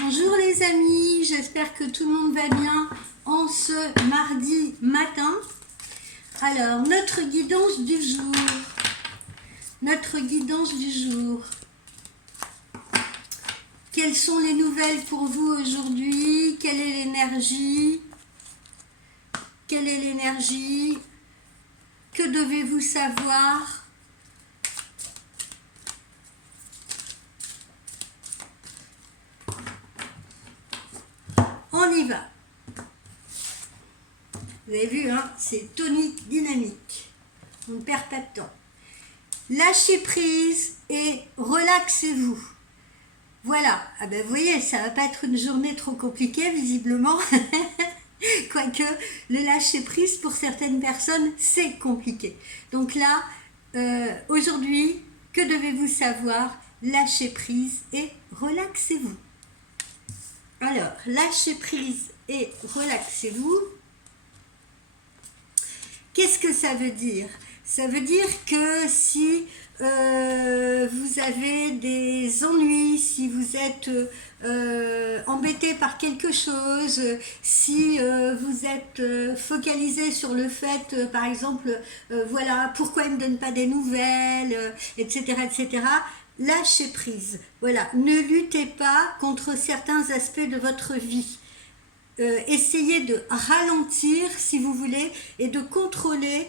Bonjour les amis, j'espère que tout le monde va bien en ce mardi matin. Alors, notre guidance du jour. Notre guidance du jour. Quelles sont les nouvelles pour vous aujourd'hui? Quelle est l'énergie? Quelle est l'énergie? Que devez-vous savoir? On y va. Vous avez vu, hein, c'est tonique, dynamique. On ne perd pas de temps. Lâchez prise et relaxez-vous. Voilà. Ah ben, vous voyez, ça va pas être une journée trop compliquée, visiblement. Quoique, le lâcher prise, pour certaines personnes, c'est compliqué. Donc là, aujourd'hui, que devez-vous savoir? Lâchez prise et relaxez-vous. Alors, lâchez prise et relaxez-vous. Qu'est-ce que ça veut dire? Ça veut dire que si vous avez des ennuis, si vous êtes embêté par quelque chose, si vous êtes focalisé sur le fait, par exemple, voilà, pourquoi il ne me donne pas des nouvelles, etc., etc., lâchez prise. Voilà, ne luttez pas contre certains aspects de votre vie. Essayez de ralentir, si vous voulez, et de contrôler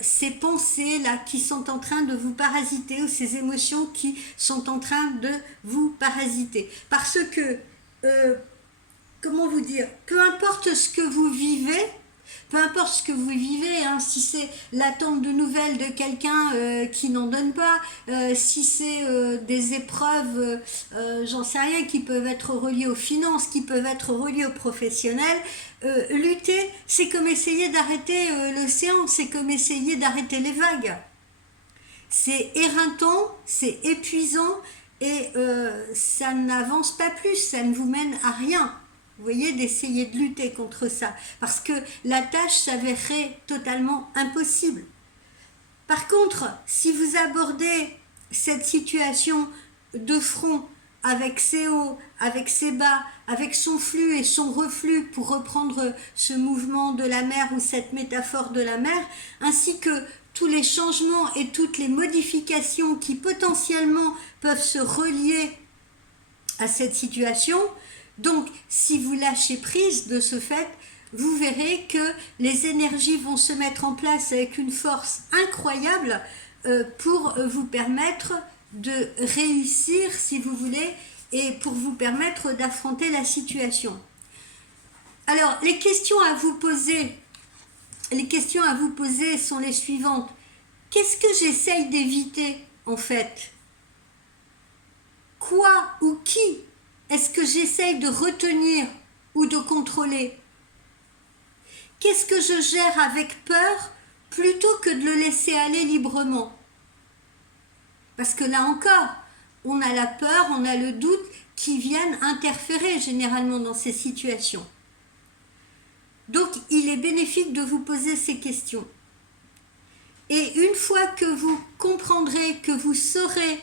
ces pensées-là qui sont en train de vous parasiter, ou ces émotions qui sont en train de vous parasiter. Parce que, comment vous dire, peu importe ce que vous vivez, hein, si c'est l'attente de nouvelles de quelqu'un qui n'en donne pas, si c'est des épreuves, j'en sais rien, qui peuvent être reliées aux finances, qui peuvent être reliées aux professionnels, lutter, c'est comme essayer d'arrêter l'océan, c'est comme essayer d'arrêter les vagues. C'est éreintant, c'est épuisant et ça n'avance pas plus, ça ne vous mène à rien. Vous voyez, d'essayer de lutter contre ça, parce que la tâche s'avérerait totalement impossible. Par contre, si vous abordez cette situation de front, avec ses hauts, avec ses bas, avec son flux et son reflux, pour reprendre ce mouvement de la mer ou cette métaphore de la mer, ainsi que tous les changements et toutes les modifications qui potentiellement peuvent se relier à cette situation. Donc, si vous lâchez prise de ce fait, vous verrez que les énergies vont se mettre en place avec une force incroyable pour vous permettre de réussir, si vous voulez, et pour vous permettre d'affronter la situation. Alors, les questions à vous poser sont les suivantes. Qu'est-ce que j'essaye d'éviter, en fait? Quoi ou qui est-ce que j'essaye de retenir ou de contrôler? Qu'est-ce que je gère avec peur plutôt que de le laisser aller librement? Parce que là encore, on a la peur, on a le doute qui viennent interférer généralement dans ces situations. Donc, il est bénéfique de vous poser ces questions. Et une fois que vous comprendrez, que vous saurez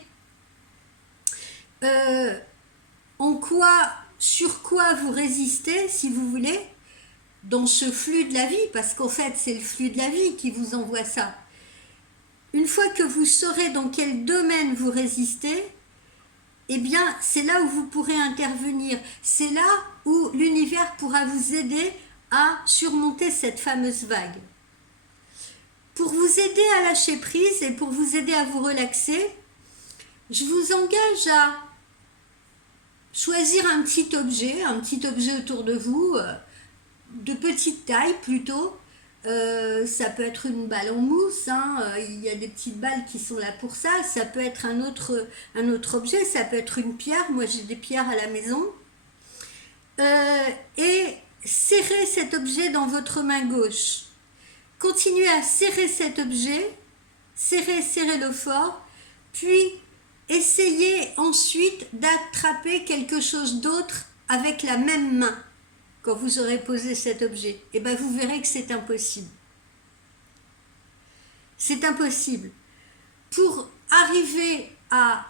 sur quoi vous résistez, si vous voulez, dans ce flux de la vie, parce qu'en fait, c'est le flux de la vie qui vous envoie ça. Une fois que vous saurez dans quel domaine vous résistez, eh bien, c'est là où vous pourrez intervenir. C'est là où l'univers pourra vous aider à surmonter cette fameuse vague. Pour vous aider à lâcher prise et pour vous aider à vous relaxer, je vous engage à choisir un petit objet autour de vous, de petite taille plutôt. Ça peut être une balle en mousse, hein, il y a des petites balles qui sont là pour ça. Ça peut être un autre objet, ça peut être une pierre. Moi j'ai des pierres à la maison. Et serrez cet objet dans votre main gauche. Continuez à serrer cet objet, serrez-le fort, puis essayez ensuite d'attraper quelque chose d'autre avec la même main. Quand vous aurez posé cet objet, et bien vous verrez que c'est impossible. C'est impossible. Pour arriver à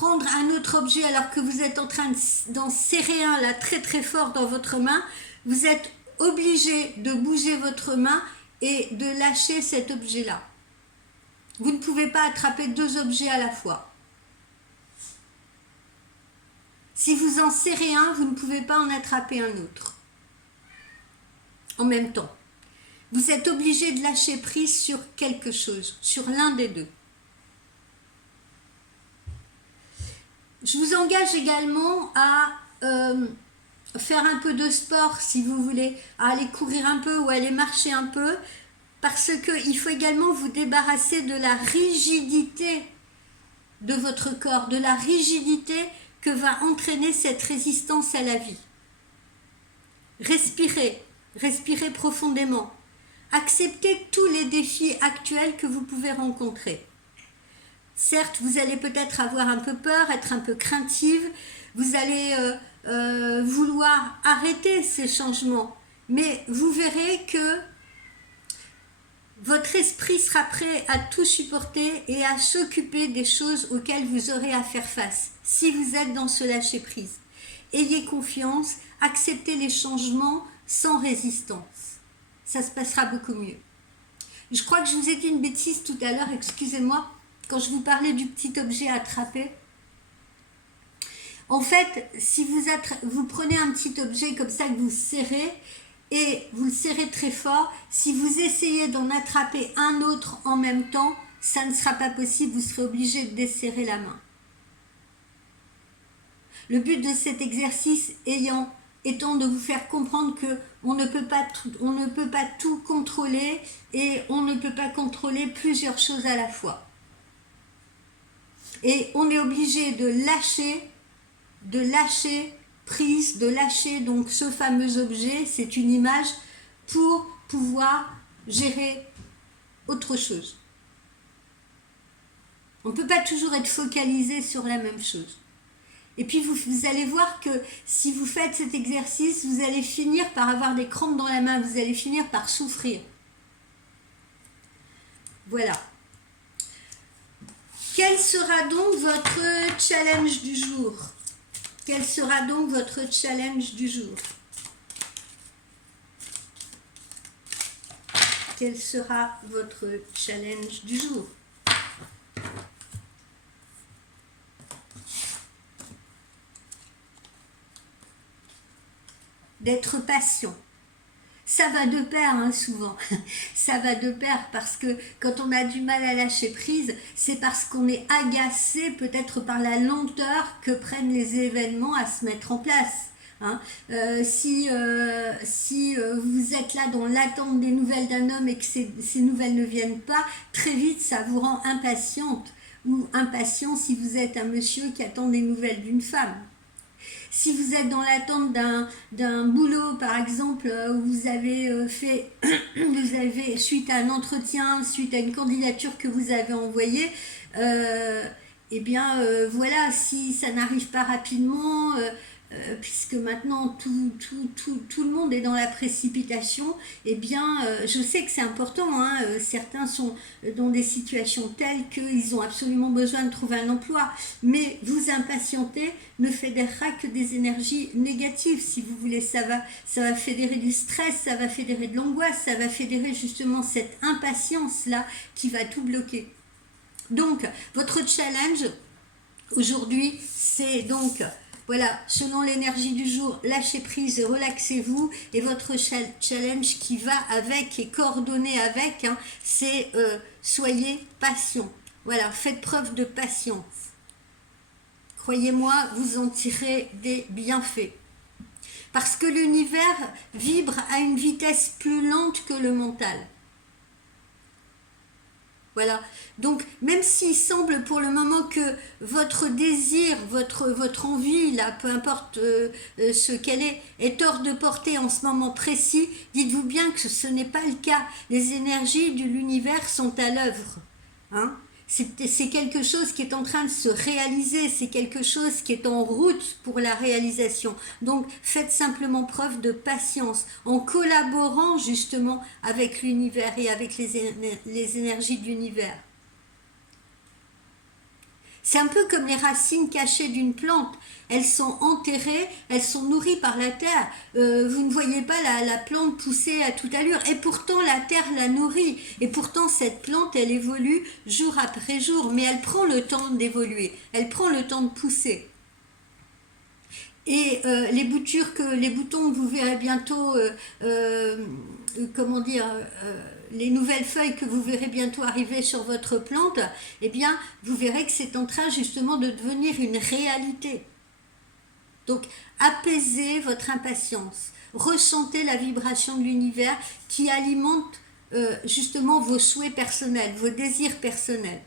prendre un autre objet alors que vous êtes en train d'en serrer un là très très fort dans votre main, vous êtes obligé de bouger votre main et de lâcher cet objet-là. Vous ne pouvez pas attraper deux objets à la fois. Si vous en serrez un, vous ne pouvez pas en attraper un autre en même temps. Vous êtes obligé de lâcher prise sur quelque chose, sur l'un des deux. Je vous engage également à faire un peu de sport si vous voulez, à aller courir un peu ou aller marcher un peu, parce qu'il faut également vous débarrasser de la rigidité de votre corps, de la rigidité que va entraîner cette résistance à la vie. Respirez, respirez profondément. Acceptez tous les défis actuels que vous pouvez rencontrer. Certes, vous allez peut-être avoir un peu peur, être un peu craintive, vous allez vouloir arrêter ces changements, mais vous verrez que votre esprit sera prêt à tout supporter et à s'occuper des choses auxquelles vous aurez à faire face, si vous êtes dans ce lâcher-prise. Ayez confiance, acceptez les changements sans résistance. Ça se passera beaucoup mieux. Je crois que je vous ai dit une bêtise tout à l'heure, excusez-moi, quand je vous parlais du petit objet à attraper. En fait, si vous prenez un petit objet comme ça que vous serrez, et vous le serrez très fort, si vous essayez d'en attraper un autre en même temps, ça ne sera pas possible, vous serez obligé de desserrer la main. Le but de cet exercice étant de vous faire comprendre qu'on ne peut pas tout contrôler et on ne peut pas contrôler plusieurs choses à la fois. Et on est obligé de lâcher prise, de lâcher donc ce fameux objet, c'est une image, pour pouvoir gérer autre chose. On ne peut pas toujours être focalisé sur la même chose. Et puis vous allez voir que si vous faites cet exercice, vous allez finir par avoir des crampes dans la main, vous allez finir par souffrir. Voilà. Quel sera donc votre challenge du jour ? Quel sera donc votre challenge du jour? Quel sera votre challenge du jour? D'être patient. Ça va de pair, hein, souvent. Ça va de pair parce que quand on a du mal à lâcher prise, c'est parce qu'on est agacé peut-être par la lenteur que prennent les événements à se mettre en place. Hein. Si vous êtes là dans l'attente des nouvelles d'un homme et que ces nouvelles ne viennent pas, très vite ça vous rend impatiente ou impatient si vous êtes un monsieur qui attend des nouvelles d'une femme. Si vous êtes dans l'attente d'un boulot, par exemple, où vous avez suite à un entretien, suite à une candidature que vous avez envoyée, voilà, si ça n'arrive pas rapidement, puisque maintenant tout le monde est dans la précipitation, je sais que c'est important, hein, certains sont dans des situations telles qu'ils ont absolument besoin de trouver un emploi, mais vous impatienter ne fédérera que des énergies négatives, si vous voulez. Ça va fédérer du stress, ça va fédérer de l'angoisse, ça va fédérer justement cette impatience-là qui va tout bloquer. Donc, votre challenge aujourd'hui, c'est donc... Voilà, selon l'énergie du jour, lâchez prise et relaxez-vous. Et votre challenge qui va avec et coordonné avec, hein, c'est soyez patient. Voilà, faites preuve de patience. Croyez-moi, vous en tirez des bienfaits. Parce que l'univers vibre à une vitesse plus lente que le mental. Voilà, donc même s'il semble pour le moment que votre désir, votre envie, là, peu importe ce qu'elle est hors de portée en ce moment précis, dites-vous bien que ce n'est pas le cas. Les énergies de l'univers sont à l'œuvre. Hein? C'est quelque chose qui est en train de se réaliser, c'est quelque chose qui est en route pour la réalisation. Donc faites simplement preuve de patience en collaborant justement avec l'univers et avec les énergies de l'univers. C'est un peu comme les racines cachées d'une plante. Elles sont enterrées, elles sont nourries par la terre. Vous ne voyez pas la plante pousser à toute allure. Et pourtant, la terre la nourrit. Et pourtant, cette plante, elle évolue jour après jour. Mais elle prend le temps d'évoluer. Elle prend le temps de pousser. Et les boutons que vous verrez bientôt, comment dire, les nouvelles feuilles que vous verrez bientôt arriver sur votre plante, eh bien, vous verrez que c'est en train justement de devenir une réalité. Donc, apaisez votre impatience, ressentez la vibration de l'univers qui alimente justement vos souhaits personnels, vos désirs personnels.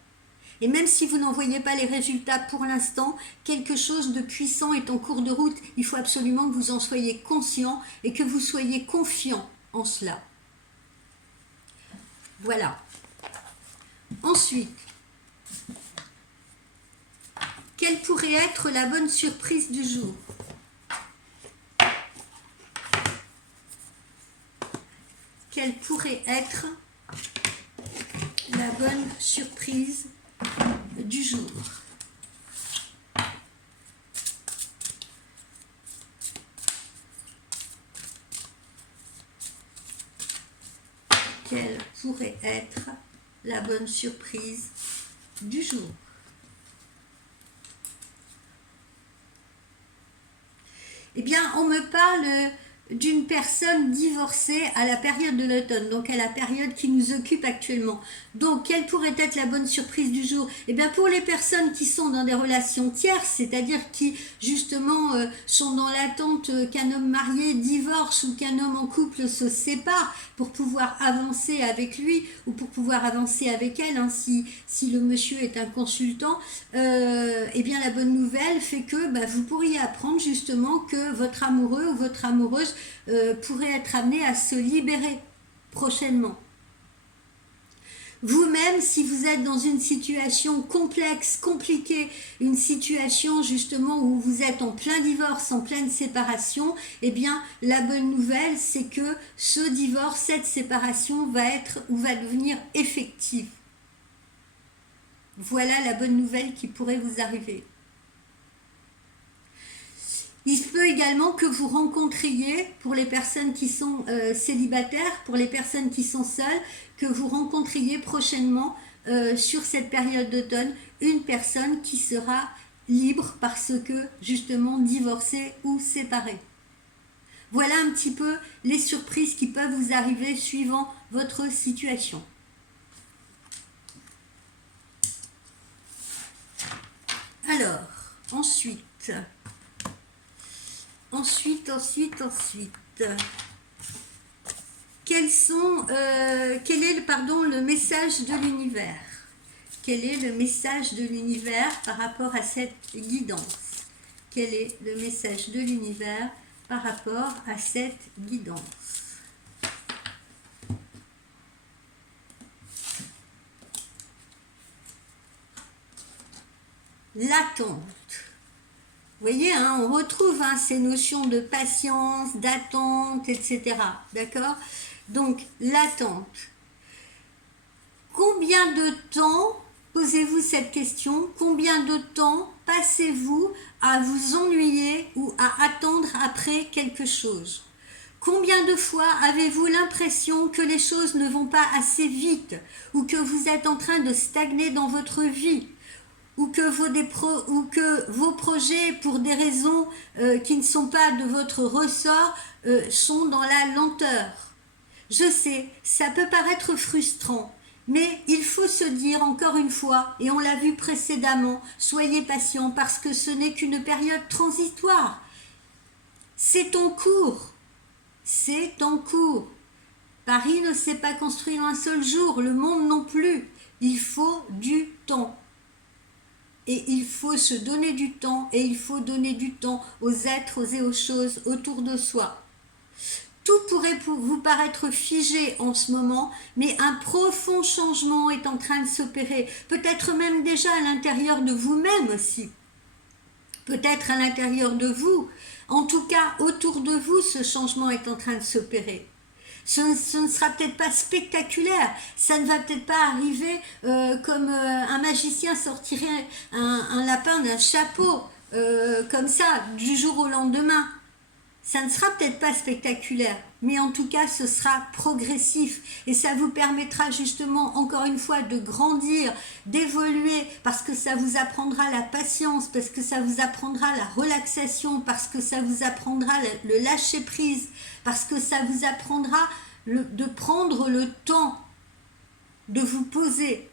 Et même si vous n'en voyez pas les résultats pour l'instant, quelque chose de puissant est en cours de route. Il faut absolument que vous en soyez conscient et que vous soyez confiant en cela. Voilà. Ensuite, quelle pourrait être la bonne surprise du jour? Quelle pourrait être la bonne surprise du jour? Quelle pourrait être la bonne surprise du jour? Eh bien, on me parle d'une personne divorcée à la période de l'automne, donc à la période qui nous occupe actuellement. Donc, quelle pourrait être la bonne surprise du jour? Eh bien, pour les personnes qui sont dans des relations tierces, c'est-à-dire qui, justement, sont dans l'attente qu'un homme marié divorce ou qu'un homme en couple se sépare pour pouvoir avancer avec lui ou pour pouvoir avancer avec elle, hein, si le monsieur est un consultant, eh bien, la bonne nouvelle fait que vous pourriez apprendre justement que votre amoureux ou votre amoureuse pourrait être amené à se libérer prochainement. Vous-même, si vous êtes dans une situation complexe, compliquée, une situation justement où vous êtes en plein divorce, en pleine séparation, eh bien, la bonne nouvelle, c'est que ce divorce, cette séparation va devenir effective. Voilà la bonne nouvelle qui pourrait vous arriver. Il se peut également que vous rencontriez, pour les personnes qui sont célibataires, pour les personnes qui sont seules, que vous rencontriez prochainement sur cette période d'automne une personne qui sera libre parce que justement divorcée ou séparée. Voilà un petit peu les surprises qui peuvent vous arriver suivant votre situation. Alors, ensuite, quel est le message de l'univers? Quel est le message de l'univers par rapport à cette guidance? Quel est le message de l'univers par rapport à cette guidance? L'attente. Vous voyez, hein, on retrouve ces notions de patience, d'attente, etc. D'accord? Donc, l'attente. Combien de temps, posez-vous cette question, combien de temps passez-vous à vous ennuyer ou à attendre après quelque chose? Combien de fois avez-vous l'impression que les choses ne vont pas assez vite ou que vous êtes en train de stagner dans votre vie? Ou que vos projets, pour des raisons qui ne sont pas de votre ressort, sont dans la lenteur. Je sais, ça peut paraître frustrant, mais il faut se dire encore une fois, et on l'a vu précédemment, soyez patient parce que ce n'est qu'une période transitoire. C'est en cours. C'est en cours. Paris ne s'est pas construit en un seul jour, le monde non plus. Il faut du temps. Et il faut se donner du temps, et il faut donner du temps aux êtres et aux choses autour de soi. Tout pourrait vous paraître figé en ce moment, mais un profond changement est en train de s'opérer, peut-être même déjà à l'intérieur de vous-même aussi, peut-être à l'intérieur de vous, en tout cas autour de vous, ce changement est en train de s'opérer. Ce ne sera peut-être pas spectaculaire, ça ne va peut-être pas arriver comme un magicien sortirait un lapin d'un chapeau, comme ça, du jour au lendemain. Ça ne sera peut-être pas spectaculaire, mais en tout cas, ce sera progressif et ça vous permettra justement, encore une fois, de grandir, d'évoluer, parce que ça vous apprendra la patience, parce que ça vous apprendra la relaxation, parce que ça vous apprendra le lâcher-prise, parce que ça vous apprendra de prendre le temps de vous poser.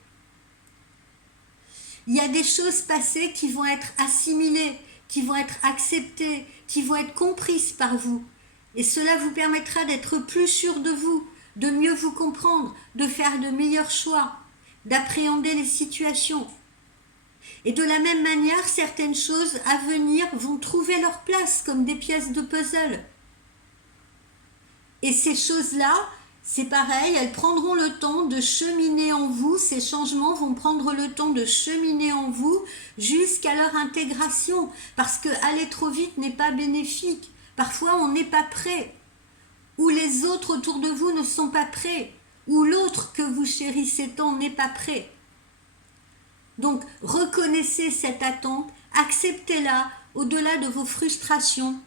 Il y a des choses passées qui vont être assimilées, qui vont être acceptées, qui vont être comprises par vous. Et cela vous permettra d'être plus sûr de vous, de mieux vous comprendre, de faire de meilleurs choix, d'appréhender les situations. Et de la même manière, certaines choses à venir vont trouver leur place comme des pièces de puzzle. Et ces choses-là, c'est pareil, elles prendront le temps de cheminer en vous, ces changements vont prendre le temps de cheminer en vous jusqu'à leur intégration, parce que aller trop vite n'est pas bénéfique. Parfois, on n'est pas prêt, ou les autres autour de vous ne sont pas prêts, ou l'autre que vous chérissez tant n'est pas prêt. Donc, reconnaissez cette attente, acceptez-la au-delà de vos frustrations,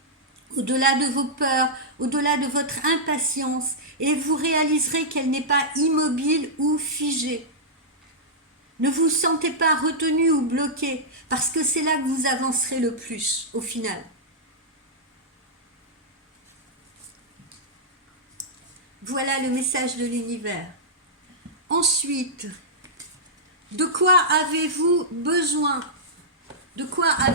au-delà de vos peurs, au-delà de votre impatience, et vous réaliserez qu'elle n'est pas immobile ou figée. Ne vous sentez pas retenu ou bloqué, parce que c'est là que vous avancerez le plus, au final. Voilà le message de l'univers. Ensuite, de quoi avez-vous besoin? De quoi avez